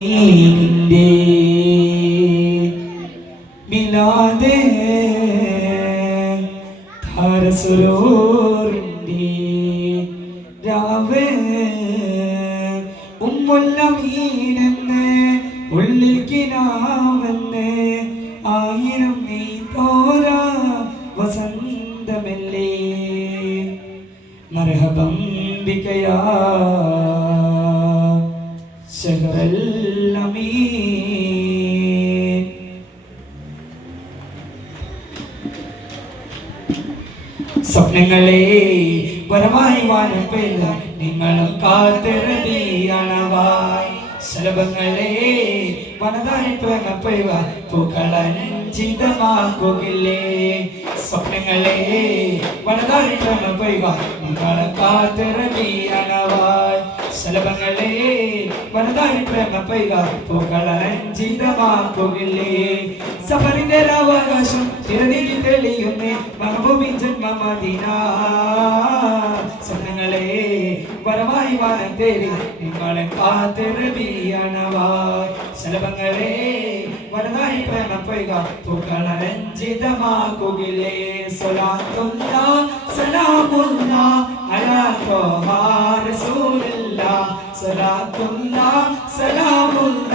നിന്റെ മിലാദേ ധാരസുരൂറിന്റെ രാവേ ഉമ്മുല്ലമീനെന്ന് ഉള്ളിൽ കിനാവെന്ന് ആയിരം നീ തോരാ വസന്തമല്ലേ മർഹബം ബികയാ സ്വപ്നങ്ങളെ വരമായി വാനം പെയ്ത നിങ്ങളും കാത്തിറതിയണവായി ശലഭങ്ങളെ വനതായി തുറങ്ങപ്പെടുക പൂക്കളഞ്ചിതമാക്കുകില്ലേ സ്വപ്നങ്ങളെ വനതായി തുറങ്ങപ്പെടുക നിങ്ങളും കാത്തിറതിയണവായി ശലഭങ്ങളെ വനതായി തുറങ്ങപ്പെടുക പൂക്കളഞ്ചിതമാക്കുകില്ലേ സഫറിന്റെ രാവകാശം തിരനീരിൽ തെളിയുന്നേ മഹബൂബിൻ ജന്മമദീന സ്വപ്നങ്ങളെ വരമായി വാനം തേടി നിങ്ങളെ കാത്തിറബിയണവായി ശലഭങ്ങളെ വനതായി പ്രേമപ്പെടുക പൂക്കളഞ്ചിതമാക്കുകില്ലേ സ്വലാത്തുല്ല സലാമുല്ല അലാ ത്വഹ റസൂലില്ല സ്വലാത്തുല്ല സലാമുല്ല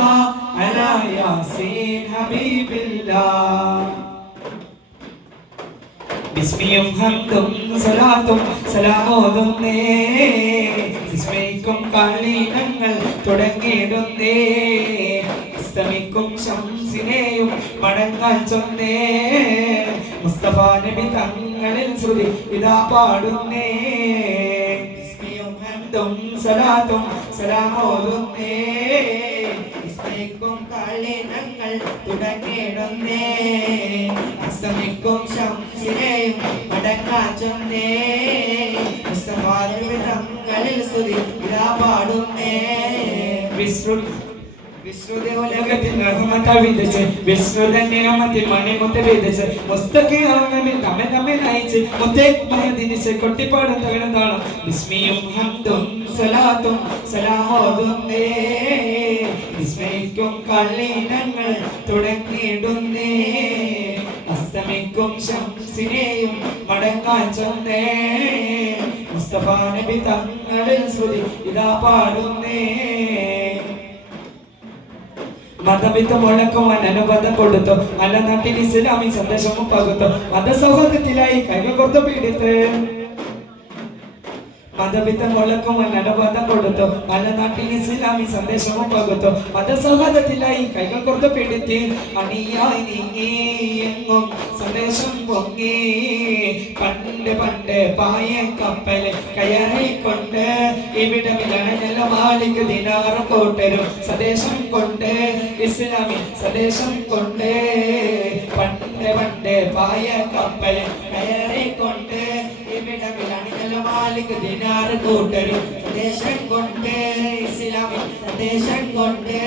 അലാ യാസീൻ ഹബീബില്ലാഹ് ബിസ്മിയും ഹംദും സ്വലാത്തും സലാമോതുന്നേ വിസ്മയിക്കും കാലീനങ്ങൾ തുടങ്ങിയിടുന്നേ അസ്തമിക്കും ശംസിനെയും മടങ്ങാൻ ചൊന്നേ മുസ്തഫ നബി തങ്ങളിൽ ശ്രുതി ഇതാ പാടുന്നേ ബിസ്മിയും ഹംദും സ്വലാത്തും സലാമോതുന്നേ വിസ്മയിക്കും കാലീനങ്ങൾ തുടങ്ങിയിടുന്നേ അസ്തമിക്കും ശംസിനെയും മടങ്ങാച്ചൊന്നേ മുസ്തഫാരിൽ സ്തുതി ഇതാ പാടുന്നേ വിശ്രുതി ഉലകത്തിൽ റഹ്മത്ത് വിതച്ച് വിശ്രുതൻ നിയമത്തിൽ മണിമുത്ത് വിതച്ച് മുസ്തഖി ആങ്ങമിൽ നമ്മെ നമ്മെ നയിച്ച് മുത്തേ മഹദിനിച്ച് കൊട്ടിപ്പാടും തകടന്താളും ബിസ്മിയും ഹംദും സലാത്തും സലാമോതുന്നേ വിസ്മയിക്കും കള്ളീനങ്ങൾ തുടങ്ങിയിടുന്നേ അസ്തമിക്കും ശംസിനെയും മടങ്ങാൻ ചൊന്നേ മുസ്തഫ നബി തങ്ങളിൽ സ്തുതി ഇതാ പാടുന്നേ മതവിത്ത് മുഴക്കുവാൻ അനുബന്ധം കൊടുത്തു നല്ല നാട്ടിൽ ഇസ്ലാമി സന്ദേശവും പകുത്തു മതസൗഹൃദത്തിലായി കൈകൾ കൊടുത്തു പീഡിത്ത് മതവിത്ത് മുഴക്കുവാൻ അനുബന്ധം കൊടുത്തു നല്ല നാട്ടിൽ ഇസ്ലാമി സന്ദേശവും പകുത്തു മതസൗഹൃദത്തിലായി കൈകൾ കൊടുത്തു പീഡിത്തി അണിയായി നീങ്ങി എങ്ങും സന്ദേശം പൊങ്ങി പണ്ട് പണ്ട് പായ കപ്പൽ കയറിക്കൊണ്ട് ഇവിടെ മാലിക് ദിനാറ് കൂട്ടരും സന്ദേശം കൊണ്ട് ഇസ്ലാമി സന്ദേശം കൊണ്ട് പണ്ട് പണ്ട് പായ കപ്പൽ കയറിക്കൊണ്ട് ഇവിടെ മാലിക് ദിനാറ് കൂട്ടരും സന്ദേശം കൊണ്ട് ഇസ്ലാമി സന്ദേശം കൊണ്ട്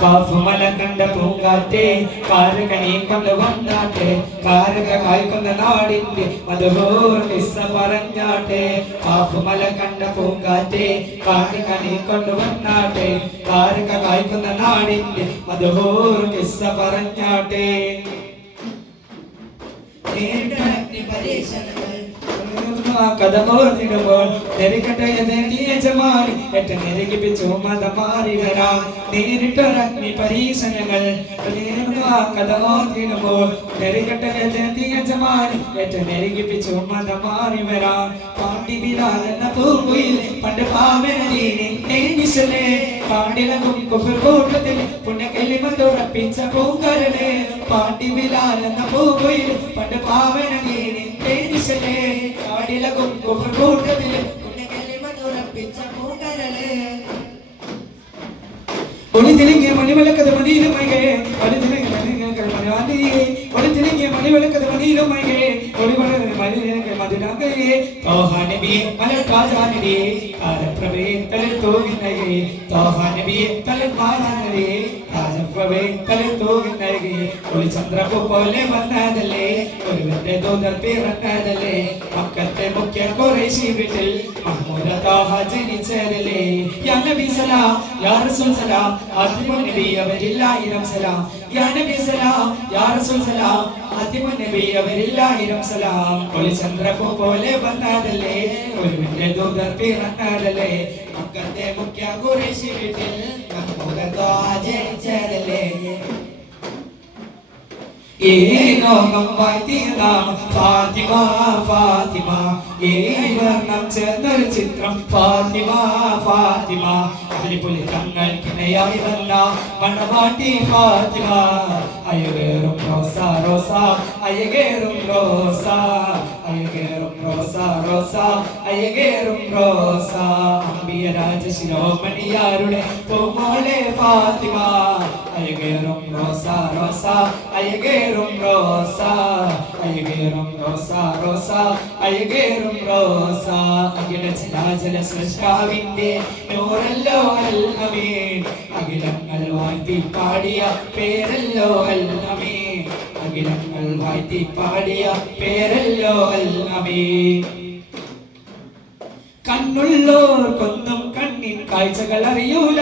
കാഫുമല കണ്ട പൂങ്കാറ്റെ കാരകണി കൊണ്ട് വന്നാട്ടെ കാരക കായ്ക്കുന്ന നാടിന്റെ മധുഹൂർ കിസ്സ പറഞ്ഞാട്ടെ കാഫുമല കണ്ട പൂങ്കാറ്റെ കാരകണി കൊണ്ട് വന്നാട്ടെ കാരക കായ്ക്കുന്ന നാടിന്റെ മധുഹൂർ കിസ്സ പറഞ്ഞാട്ടെ കഥമോർന്നിടുമ്പോൾ നെരുക്കട്ടെ യജമാനി എട്ട നെരുകിപ്പിച്ചു മതം മാറി വരാം നേരിട്ടൊരഗ്നി പരീക്ഷണങ്ങൾ കഥമോർന്നിടുമ്പോൾ നെരുക്കട്ടെ യജമാനി എട്ട നെരുകിപ്പിച്ചു മതം മാറി വരാം പാണ്ടി വിരാലെന്ന പൂങ്കുയിൽ പണ്ട് പാവനീനിശലെ പാണ്ടിലകും കുഫർ കൂട്ടത്തിൽ പുണ്യകലിമത്തുറപ്പിച്ച പൂങ്കരനെ പാണ്ടി വിരാലെന്ന പൂങ്കുയിൽ പണ്ട് പാവനീനിശലെ കാടിലകും കുഫർ കൂട്ടത്തിൽ പുണ്യകലിമത്തുറപ്പിച്ച പൂങ്കരനെ ഒളിതിരിങ്ങിയ മണിവിളക്കത് മണിയിലുമൈകെ ഒളിതിരിങ്ങിയ മണിവിളക്കത് മണിയിലുമൈകെ ഒളിവളരെ മണിവിളക്കെ മധുരാകയെ തോഹാനബിയെ മലർക്കാജാനബിയെ കാലപ്രഭയെ തലൽ തോകിനയെ തോഹാനബിയെ തലൽ മാനാനയെ സർവവേ തലത്തൂകി നൽകി ഒരു ചന്ദ്രപ്പൂ പോലെ വന്നതല്ലേ ഒരുവന്റെ ദൂതർ പിറന്നതല്ലേ മക്കത്തെ മുഖ്യ ഖുറൈശി വീട്ടിൽ മഹ്മൂദ താഹ ജനിച്ചതല്ലേ യാ നബി സലാം യാ റസൂൽ സലാം ആദിമു നബി അവരില്ലായിരം സലാം യാ നബി സലാം യാ റസൂൽ സലാം ആദിമു നബി അവരില്ലായിരം സലാം ഒരു ചന്ദ്രപ്പൂ പോലെ വന്നതല്ലേ ഒരുവന്റെ ദൂതർ പിറന്നതല്ലേ മക്കത്തെ മുഖ്യ ഖുറൈശി വീട്ടിൽ മഹ്മൂദ താഹ ജനിച്ചതല്ലേ ഏനോകം വാഴ്ത്തിയതാം ഫാത്തിമ ഫാത്തിമ ഏവർണ്ണം ചേർന്നൊരു ചിത്രം ഫാത്തിമ ഫാത്തിമ അലിപുലി തങ്ങൾക്കിണയായി വന്ന മണവാട്ടി ഫാത്തിമ അയകേറും റോസ റോസ അയകേറും റോസ അയകേറും റോസ റോസ അയകേറും റോസ അമ്പിയ രാജശിരോമണിയാരുടെ പൂമോളെ ഫാത്തിമ അയകേറും റോസ റോസ അയകേറും റോസ അയകേറും റോസ റോസ അയകേറും റോസ അഖില ചരാചര സൃഷ്ടാവിന്റെ നൂറല്ലോ അൽ അമീൻ അഖിലങ്ങൾ വാഴ്ത്തി പാടിയ പേരല്ലോ അൽ അമീൻ അഖിലങ്ങൾ വാഴ്ത്തി പാടിയ പേരല്ലോ അൽ അമീൻ കണ്ണുള്ളോർക്കൊന്നും കണ്ണിൻ കാഴ്ചകൾ അറിയൂല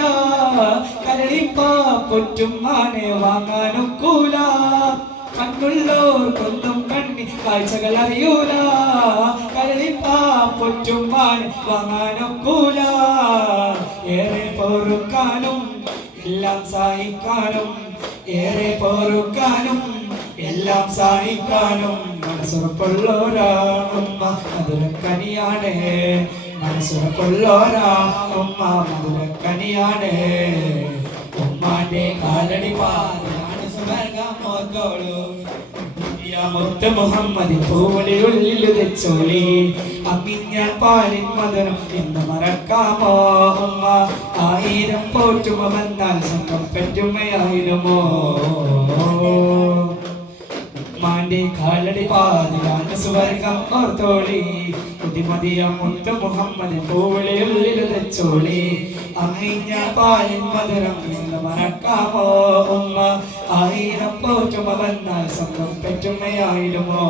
കരളിപ്പാ പൊറ്റും മാനെ വാങ്ങാനൊക്കൂല കണ്ണുള്ളോർക്കൊന്നും കണ്ണിൻ കാഴ്ചകൾ അറിയൂല കരളിപ്പാ പൊറ്റും മാനെ വാങ്ങാനൊക്കൂല ഏറെ പൊറുക്കാനും എല്ലാം സഹിക്കാനും ഏറെ പൊറുക്കാനും എല്ലാം സഹിക്കാനും മനസ്സുറപ്പുള്ളോരാണ് മധുരക്കനിയാണ് മനസ്സുറപ്പുള്ളോരാ ഉമ്മ മധുരക്കനിയാണ് ഉമ്മാന്റെ കാലടി പാതയാണ് സ്വർഗമോത്തോളൂ മുത്ത് മുഹമ്മദ് പൂവളിയുള്ളിൽ വെച്ചോളി അമ്മിഞ്ഞ പാലിൻ മധുരം എന്ന് മറക്കാമോ ഉമ്മ ആയിരം പോറ്റുമ വന്നാൽ സ്വന്തം പെറ്റുമയായിരുമോ ഉമ്മാന്റെ കാലടി പാതയാണ് സ്വർഗം ഓർത്തോളി പുതിമതിയ മുത്ത് മുഹമ്മദ് പൂവളിയുള്ളിൽ വെച്ചോളി അമ്മിഞ്ഞ പാലിൻ മധുരം എന്ന് മറക്കാമോ ഉമ്മ ആയിരം പോറ്റുമ വന്നാൽ സ്വന്തം പെറ്റുമയായിരുമോ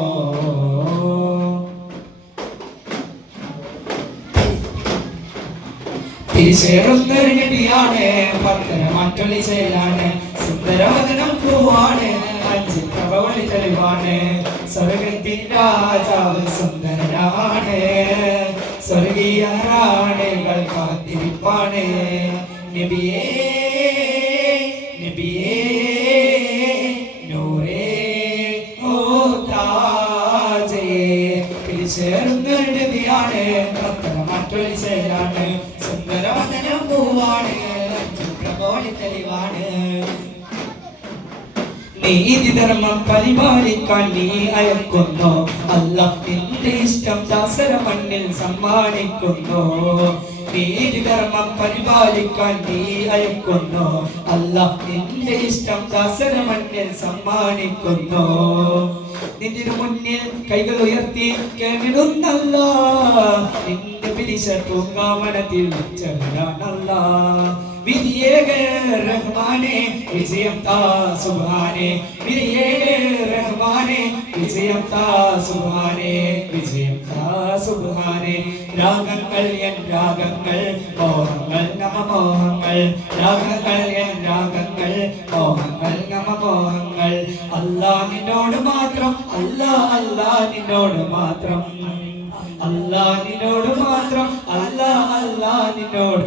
തിരിച്ചേറുന്നൊരു നബിയാണ് പത്തര മാറ്റൊളി ചേലാണ് സുന്ദരവദനം പൂവാണ് അഞ്ച് പ്രഭവളി തെളിവാണ് സ്വർഗത്തിൻ രാജാവ് സുന്ദരനാണ് സ്വർഗീയ റാണികൾ കാത്തിരിപ്പാണ് നബിയേ നബിയേ നൂറേ ഓ താജേ തിരിച്ചേറുന്നൊരു നബിയാണ് പത്തര മാറ്റൊളി ചേലാണ് സുന്ദരവദനം പൂവാണ് അഞ്ച് പ്രഭവളി തെളിവാണ് നീതി ധർമ്മം പരിപാലിക്കാൻ നീ അയക്കുന്നു അല്ലാഹ് നിന്റെ ഇഷ്ടം ദാസര മണ്ണിൽ സമ്മാനിക്കുന്നു നീതി ധർമ്മം പരിപാലിക്കാൻ നീ അയക്കുന്നു അല്ലാഹ് നിന്റെ ഇഷ്ടം ദാസര മണ്ണിൽ സമ്മാനിക്കുന്നു നിന്റെ മുന്നിൽ കൈകൾ ഉയർത്തി കേണിടുന്നല്ല നിന്റെ പിരിച്ച തൂങ്കാവനത്തിൽ ചെല്ലാനല്ല വിധിയേകേ റഹ്മാനെ വിജയം താ സുബ്ഹാനെ വിധിയേകേ റഹ്മാനെ വിജയം താ സുബ്ഹാനെ വിജയം താ സുബ്ഹാനെ രാഗങ്ങൾ എൻ രാഗങ്ങൾ മോഹങ്ങൾ നമമോഹങ്ങൾ രാഗങ്ങൾ എൻ രാഗങ്ങൾ മോഹങ്ങൾ നമമോഹങ്ങൾ അല്ലാഹ് നിന്നോട് മാത്രം അല്ലാഹ് നിന്നോട് മാത്രം അല്ലാഹ് നിന്നോട് മാത്രം അല്ലാഹ് നിന്നോട്